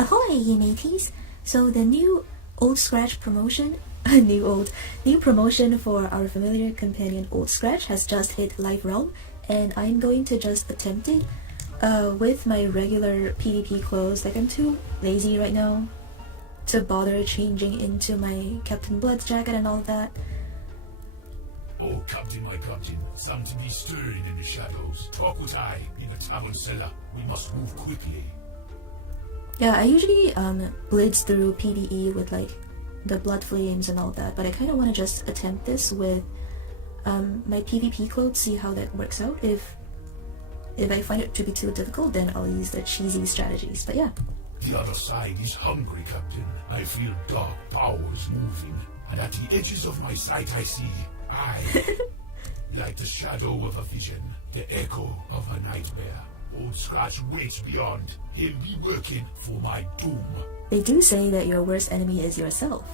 Ahoy, mateys! So the new Old Scratch promotion, new promotion for our familiar companion Old Scratch has just hit live realm, and I'm going to just attempt it with my regular PvP clothes. Like, I'm too lazy right now to bother changing into my Captain Blood's jacket and all that. Oh, Captain, my Captain, something is stirring in the shadows. Talk with I in the tavern cellar. We must move quickly. Yeah, I usually blitz through PvE with like the blood flames and all that, but I kind of want to just attempt this with my PvP clothes, see how that works out. If I find it to be too difficult, then I'll use the cheesy strategies. But yeah. The other side is hungry, Captain. I feel dark powers moving, and at the edges of my sight I see like the shadow of a vision, the echo of a nightmare. Old Scratch waits beyond. He'll be working for my doom. They do say that your worst enemy is yourself.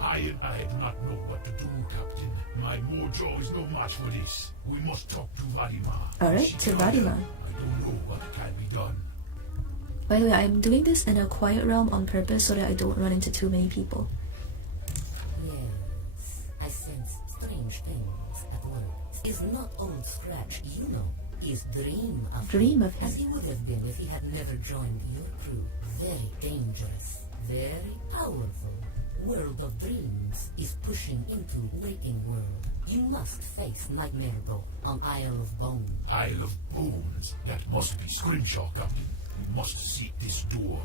I do not know what to do, Captain. My mojo is no match for this. We must talk to Vadima. Alright, to Vadima. I don't know what can be done. By the way, I'm doing this in a quiet realm on purpose so that I don't run into too many people. Yes, I sense strange things at work. Is not Old Scratch, you know. His dream of him. As he would have been if he had never joined your crew. Very dangerous, very powerful. World of Dreams is pushing into waking world. You must face Nightmare Door on Isle of Bones. Isle of Bones? That must be Scrimshaw, Captain. We must seek this door.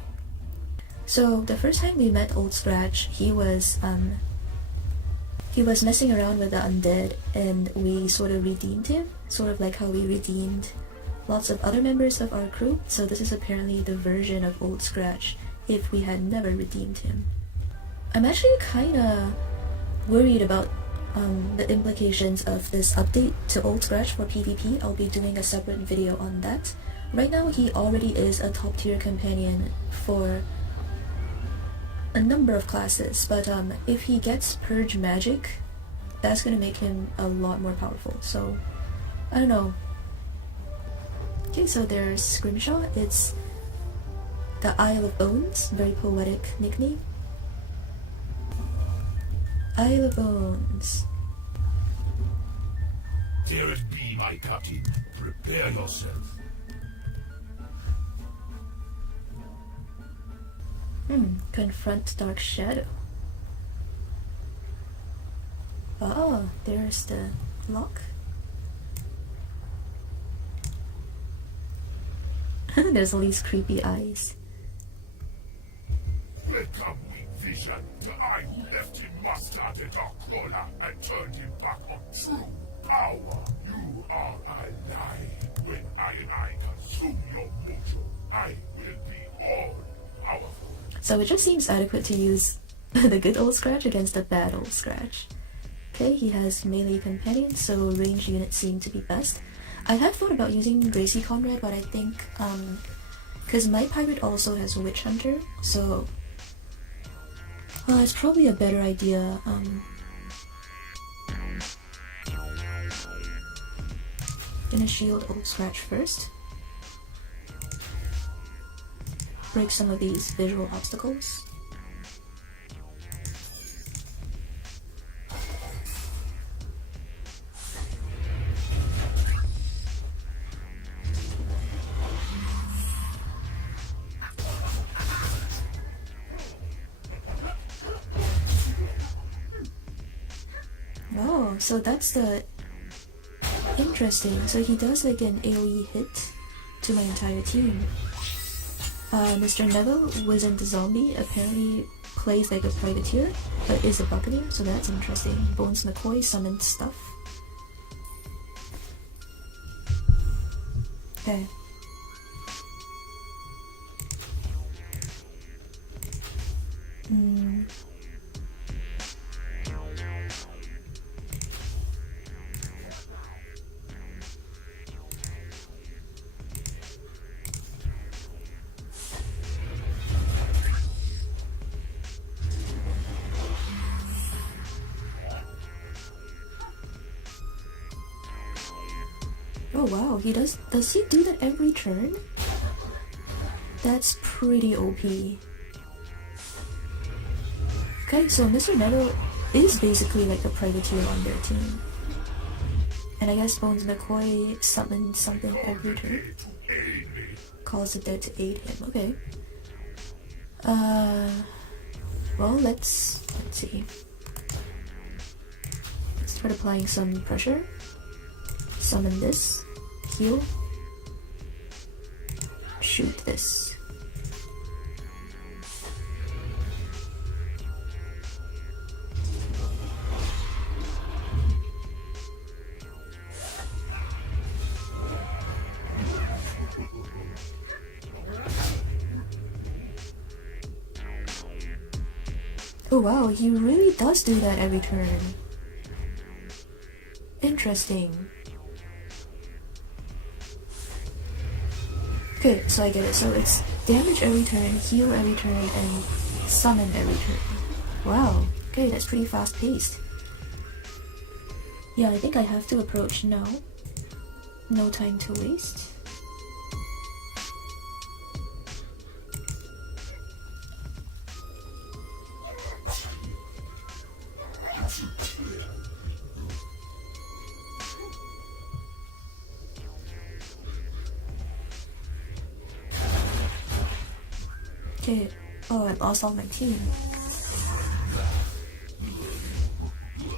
So the first time we met Old Scratch, he was messing around with the undead, and we sort of redeemed him, sort of like how we redeemed lots of other members of our crew. So this is apparently the version of Old Scratch if we had never redeemed him. I'm actually kinda worried about the implications of this update to Old Scratch for PvP. I'll be doing a separate video on that. Right now he already is a top tier companion for a number of classes, but if he gets Purge Magic, that's gonna make him a lot more powerful. So I don't know. Okay, so there's Scrimshaw. It's the Isle of Bones, very poetic nickname. Isle of Bones. Dare it be, my captain. Prepare yourself. Confront Dark Shadow. Oh, there's the lock. There's all these creepy eyes. Welcome, weak vision. The eye who left him master the Dark Crawler and turned him back on true power. You are a lie. When I consume your mojo, I will be all powerful. So it just seems adequate to use the good Old Scratch against the bad Old Scratch. Okay, he has melee companions, so ranged units seem to be best. I had thought about using Gracie Conrad, but I think, because my pirate also has Witch Hunter, so it's probably a better idea. Gonna shield Old Scratch first. Break some of these visual obstacles. Oh, so that's the... Interesting. So he does like an AoE hit to my entire team. Mr. Neville, Wizened Zombie, apparently plays like a privateer, but is a buccaneer, so that's interesting. Bones McCoy summoned stuff. Okay. Oh wow, he does he do that every turn? That's pretty OP. Okay, so Mr. Meadow is basically like a privateer on their team. And I guess Bones McCoy summoned something every turn. Calls the dead to aid him. Okay. Well, let's see. Let's start applying some pressure. Summon this. Heal. Shoot this. Oh wow, he really does do that every turn. Interesting. Okay, so I get it. So it's damage every turn, heal every turn, and summon every turn. Wow, okay, that's pretty fast paced. Yeah, I think I have to approach now. No time to waste. Okay. Oh, I lost all my team.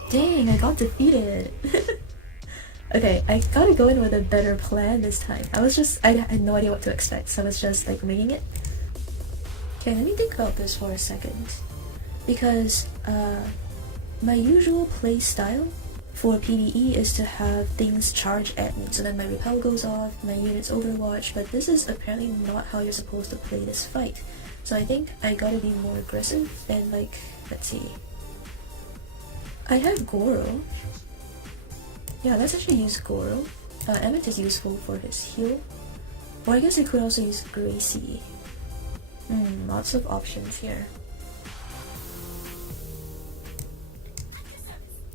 Dang, I got defeated. Okay, I gotta go in with a better plan this time. I had no idea what to expect, so I was just like winging it. Okay, let me think about this for a second. Because, my usual play style for PvE is to have things charge at me, so then my repel goes off, my units overwatch, but this is apparently not how you're supposed to play this fight. So I think I gotta be more aggressive and like, let's see. I have Goro. Yeah, let's actually use Goro. Emmett is useful for his heal. Or I guess I could also use Gracie. Lots of options here.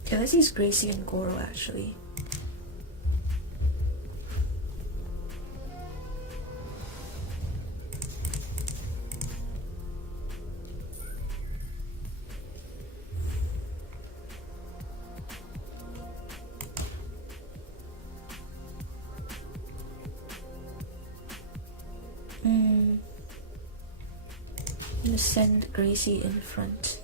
Okay, let's use Gracie and Goro actually. I'm gonna send Gracie in front.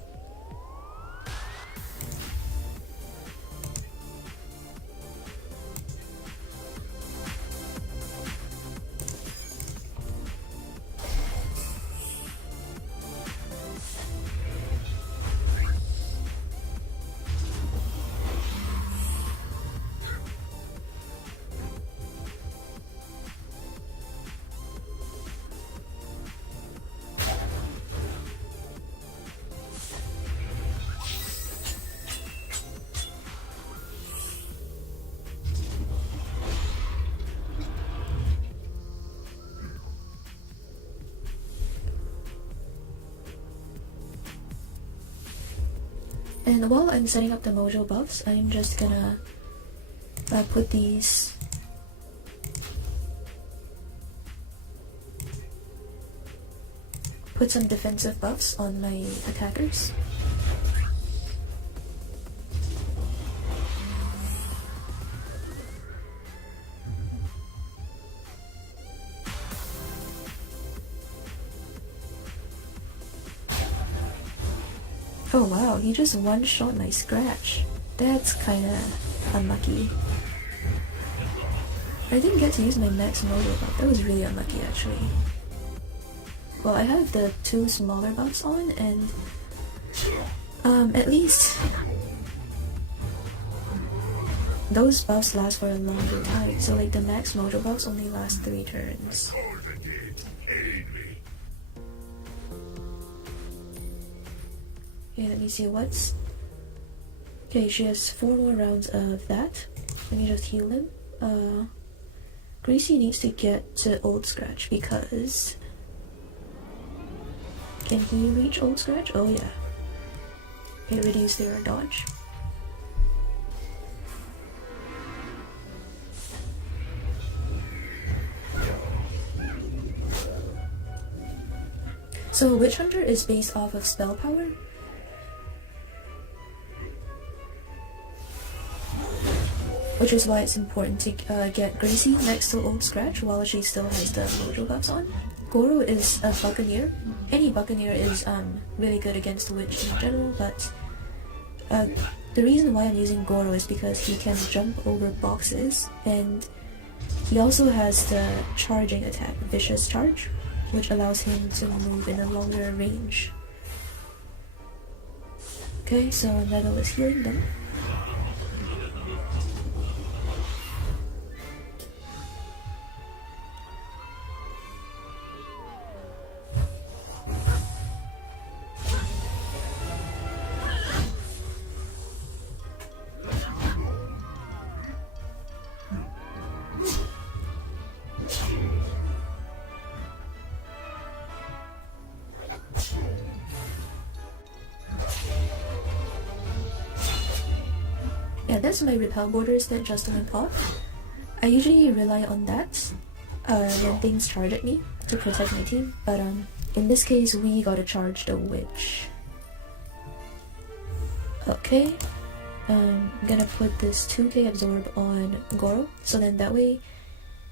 And while I'm setting up the mojo buffs, I'm just gonna put these some defensive buffs on my attackers. Oh wow, he just one-shot my scratch. That's kinda unlucky. I didn't get to use my max mojo buff. That was really unlucky actually. Well, I have the two smaller buffs on, and at least those buffs last for a longer time. So like the max mojo buffs only last 3 turns. Okay, let me see what's... Okay, she has 4 more rounds of that. Let me just heal him. Gracie needs to get to Old Scratch because... Can he reach Old Scratch? Oh yeah. Okay, reduce their dodge. So Witch Hunter is based off of spell power. which is why it's important to get Gracie next to Old Scratch while she still has the mojo buffs on. Goro is a Buccaneer. Any Buccaneer is really good against the Witch in general, but the reason why I'm using Goro is because he can jump over boxes, and he also has the charging attack, Vicious Charge, which allows him to move in a longer range. Okay, so Neville is healing them. Yeah, that's my repel borders that just went off. I usually rely on that when things charge at me to protect my team, but in this case we gotta charge the Witch. Okay, I'm gonna put this 2k absorb on Goro, so then that way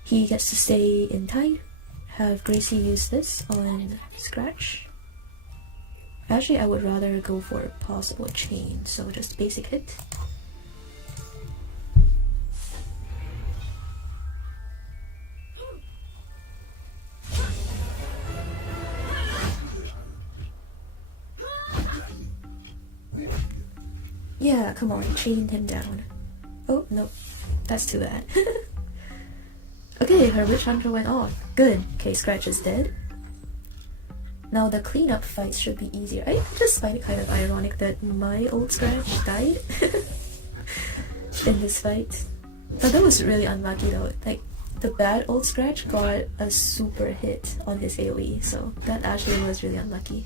he gets to stay in Tide. Have Gracie use this on Scratch. Actually, I would rather go for a possible chain, so just basic hit. Yeah, come on, chain him down. Oh, no, that's too bad. Okay, her Witch Hunter went off. Good. Okay, Scratch is dead. Now the cleanup fights should be easier. I just find it kind of ironic that my Old Scratch died in this fight. But that was really unlucky though. Like, the bad Old Scratch got a super hit on his AoE, so that actually was really unlucky.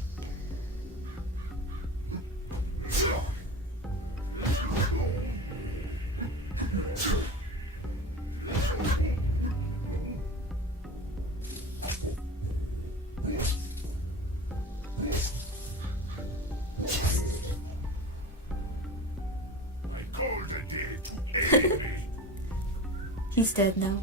He's dead now.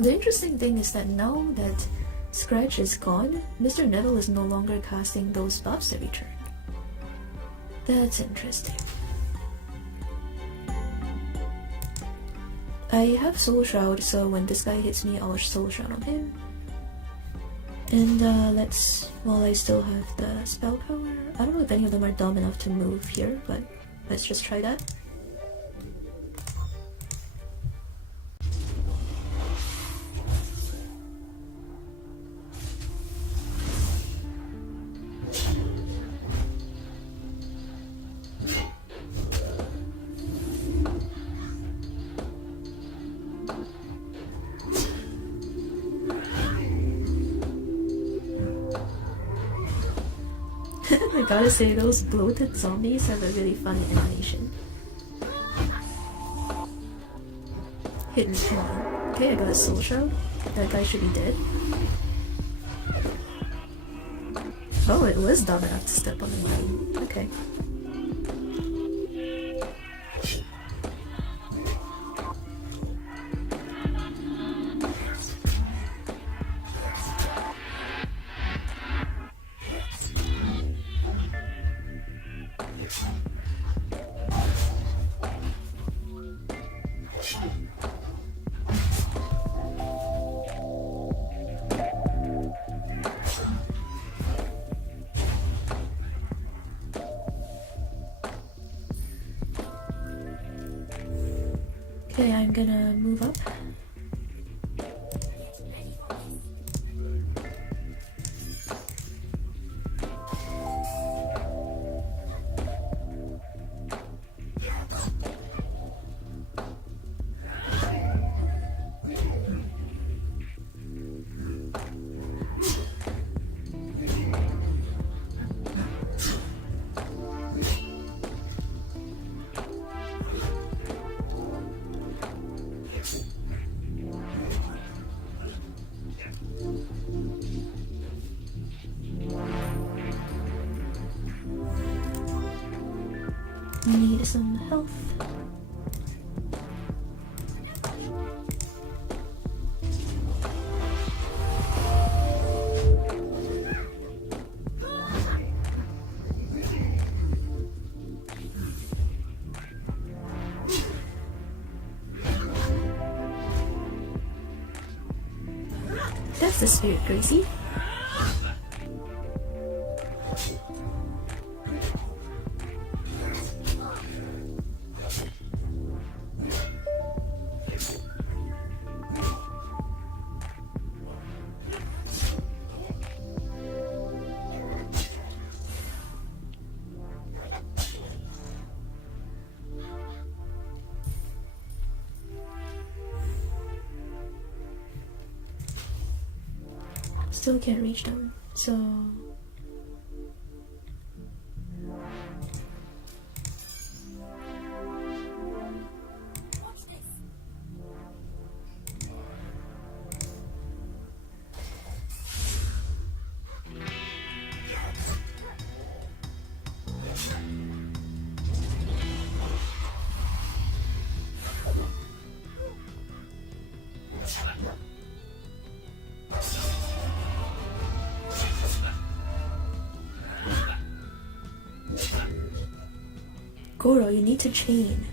The interesting thing is that now that Scratch is gone, Mr. Neville is no longer casting those buffs every turn. That's interesting. I have Soul Shroud, so when this guy hits me, I'll Soul Shroud on him. And while I still have the spell power, I don't know if any of them are dumb enough to move here, but let's just try that. I gotta say, those bloated zombies have a really funny animation. Hit me, come on. Okay, I got a Soul Shroud. That guy should be dead. Oh, it was dumb enough to step on the mine. Okay. Okay, I'm gonna move up. Need some health. That's the spirit, Gracie. Still can't reach them, so... Goro, you need to chain.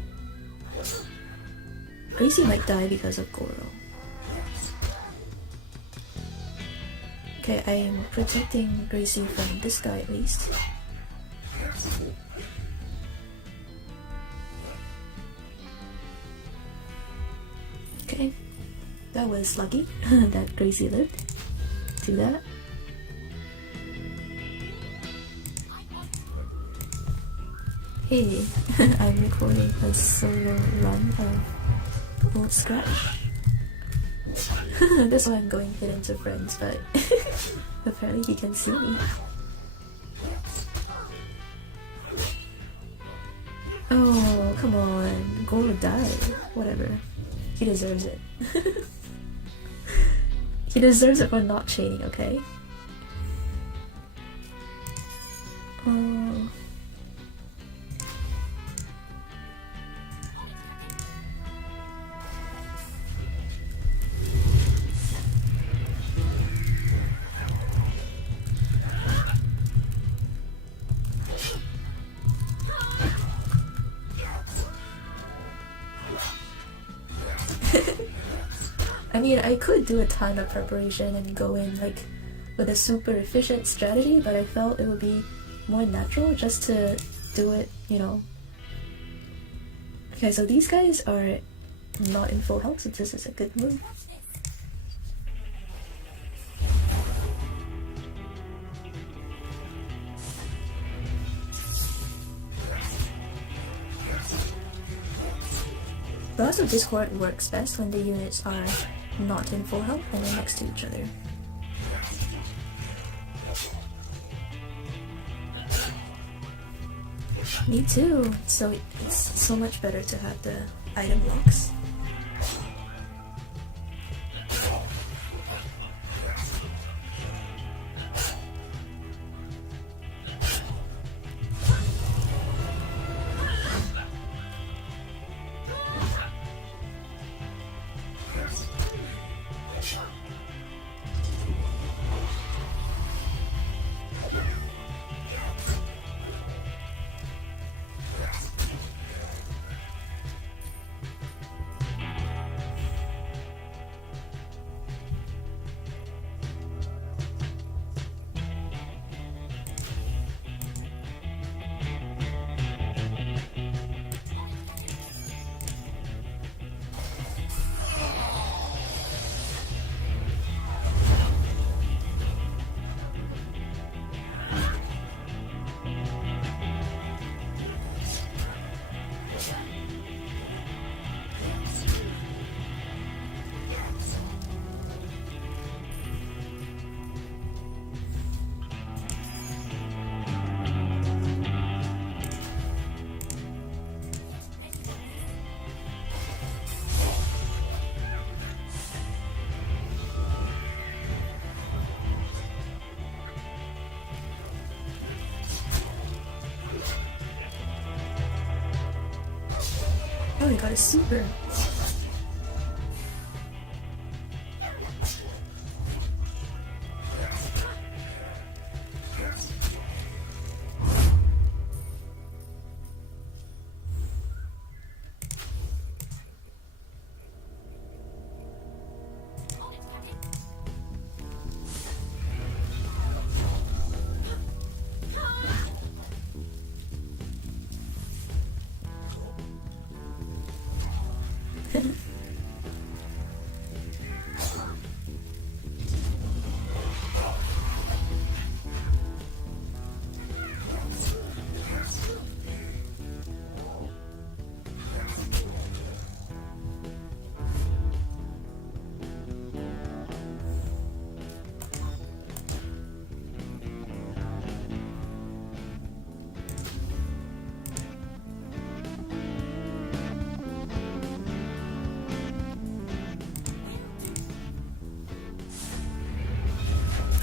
Gracie might die because of Goro. Okay, I am protecting Gracie from this guy at least. Okay, that was lucky that Gracie lived. Do that. Hey, I'm recording a solo run of Old Scratch. That's why I'm going hidden to friends, but apparently he can see me. Oh, come on. Goro died. Whatever. He deserves it. He deserves it for not chaining, okay? Oh. I mean, I could do a ton of preparation and go in like with a super efficient strategy, but I felt it would be more natural just to do it, you know. Okay, so these guys are not in full health, so this is a good move. Laws of Discord works best when the units are not in full health and they're next to each other. Me too. So it's so much better to have the item locks. Oh, he got a super.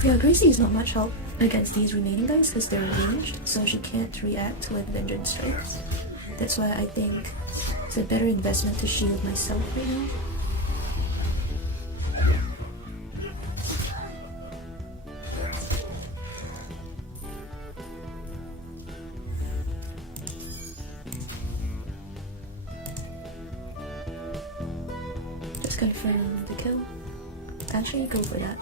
Yeah, Gracie is not much help against these remaining guys because they're ranged, so she can't react when Vengeance strikes. That's why I think it's a better investment to shield myself right now. Just confirm the kill. Actually, go for that.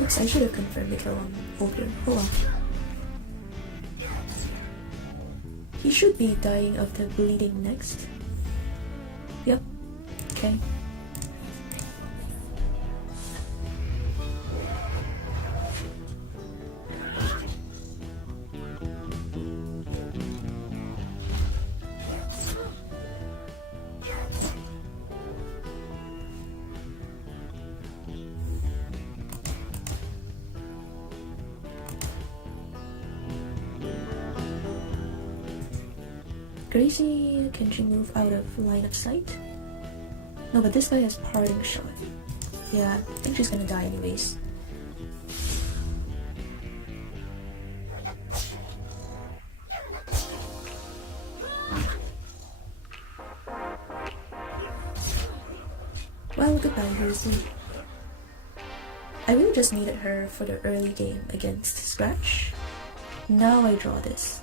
Oops, I should have confirmed the kill on Haugen. Oh well. He should be dying of the bleeding next. Yep. Okay. Gracie, can she move out of line of sight? No, but this guy has parting shot. Yeah, I think she's gonna die anyways. Well, goodbye, Gracie. I really just needed her for the early game against Scratch. Now I draw this.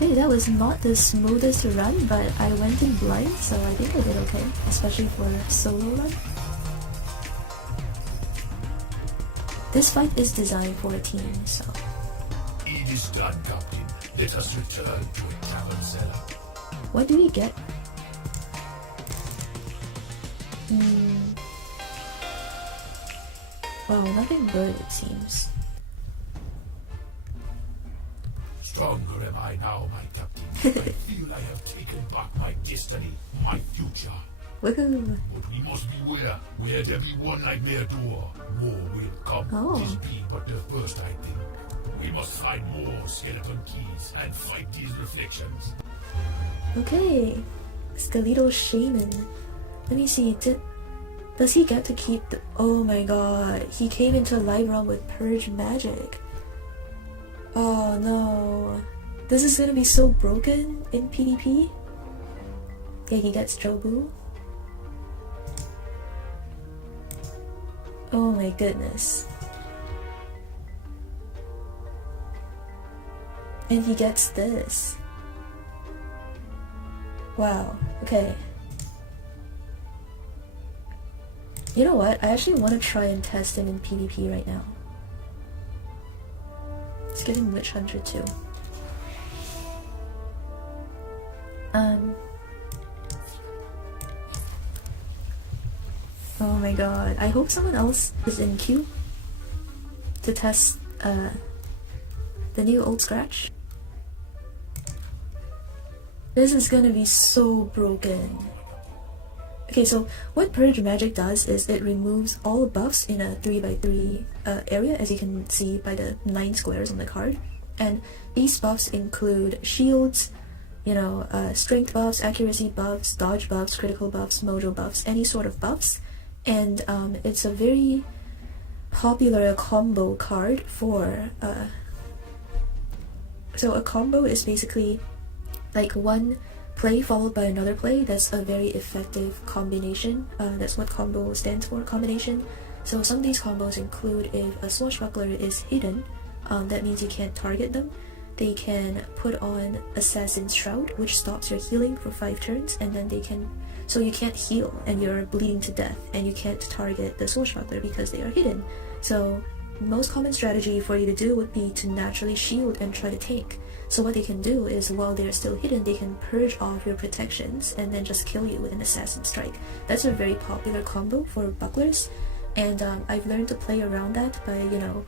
Hey, that was not the smoothest run, but I went in blind, so I think I did okay, especially for a solo run. This fight is designed for a team, so... It is done, Captain. Let us return to a tavern cellar. What do we get? Well, nothing good, it seems. Stronger am I now, my captain. I feel I have taken back my destiny, my future. Woohoo! But we must beware. Where there be one nightmare door, more will come. Oh. This be but the first, I think. We must find more skeleton keys and fight these reflections. Okay, Skeletal Shaman. Let me see, does he get to keep the... Oh my god, he came into Live Realm with Purge Magic. Oh no. This is gonna be so broken in PvP. Yeah, he gets Jobu. Oh my goodness. And he gets this. Wow, okay. You know what? I actually want to try and test him in PvP right now. get him Witch Hunter too. Oh my god, I hope someone else is in queue to test the new Old Scratch. This is gonna be so broken. Okay, so what Purge Magic does is it removes all buffs in a 3x3 area, as you can see by the 9 squares on the card. And these buffs include shields, you know, strength buffs, accuracy buffs, dodge buffs, critical buffs, mojo buffs, any sort of buffs. And it's a very popular combo card for... So a combo is basically like one play followed by another play. That's a very effective combination. That's what combo stands for, combination. So some of these combos include if a swashbuckler is hidden, that means you can't target them. They can put on Assassin's Shroud, which stops your healing for 5 turns, and then they can... So you can't heal, and you're bleeding to death, and you can't target the swashbuckler because they are hidden. So most common strategy for you to do would be to naturally shield and try to tank. So what they can do is, while they're still hidden, they can purge off your protections and then just kill you with an Assassin Strike. That's a very popular combo for bucklers, and I've learned to play around that by, you know,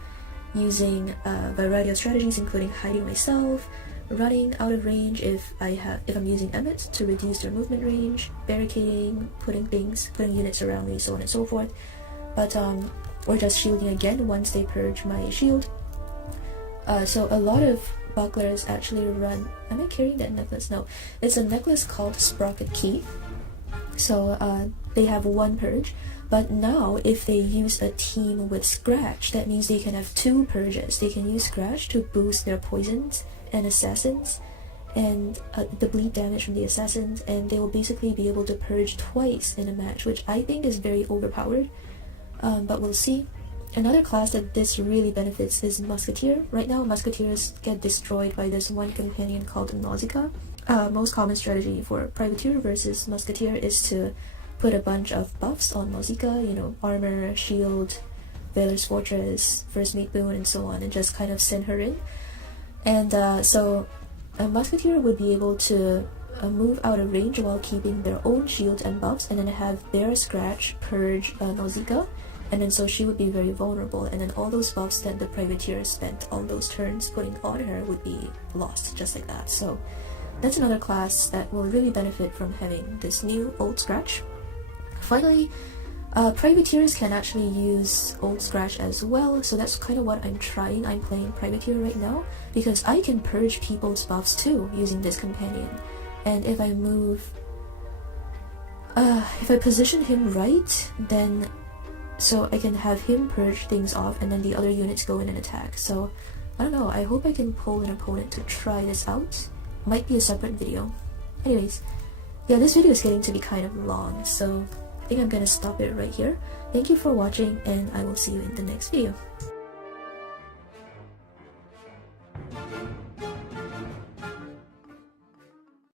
using a variety of strategies, including hiding myself, running out of range if I'm using Emmett to reduce their movement range, barricading, putting units around me, so on and so forth. But or just shielding again once they purge my shield. So a lot of bucklers actually run... Am I carrying that necklace? No. It's a necklace called Sprocket Key. So they have 1 purge. But now, if they use a team with Scratch, that means they can have 2 purges. They can use Scratch to boost their poisons and assassins, and the bleed damage from the assassins, and they will basically be able to purge twice in a match, which I think is very overpowered. But we'll see. Another class that this really benefits is Musketeer. Right now, Musketeers get destroyed by this one companion called Nausicaa. Most common strategy for Privateer versus Musketeer is to put a bunch of buffs on Nausicaa, you know, armor, shield, Valor's Fortress, First Mate Boon, and so on, and just kind of send her in. And so a Musketeer would be able to move out of range while keeping their own shields and buffs, and then have their Scratch purge Nausicaa. And then so she would be very vulnerable, and then all those buffs that the Privateer spent all those turns putting on her would be lost, just like that. So that's another class that will really benefit from having this new Old Scratch. Finally, Privateers can actually use Old Scratch as well, so that's kind of what I'm trying. I'm playing Privateer right now, because I can purge people's buffs too using this companion. And if I move... if I position him right, then... So I can have him purge things off, and then the other units go in and attack. So, I don't know, I hope I can pull an opponent to try this out. Might be a separate video. Anyways, yeah, this video is getting to be kind of long, so I think I'm gonna stop it right here. Thank you for watching, and I will see you in the next video.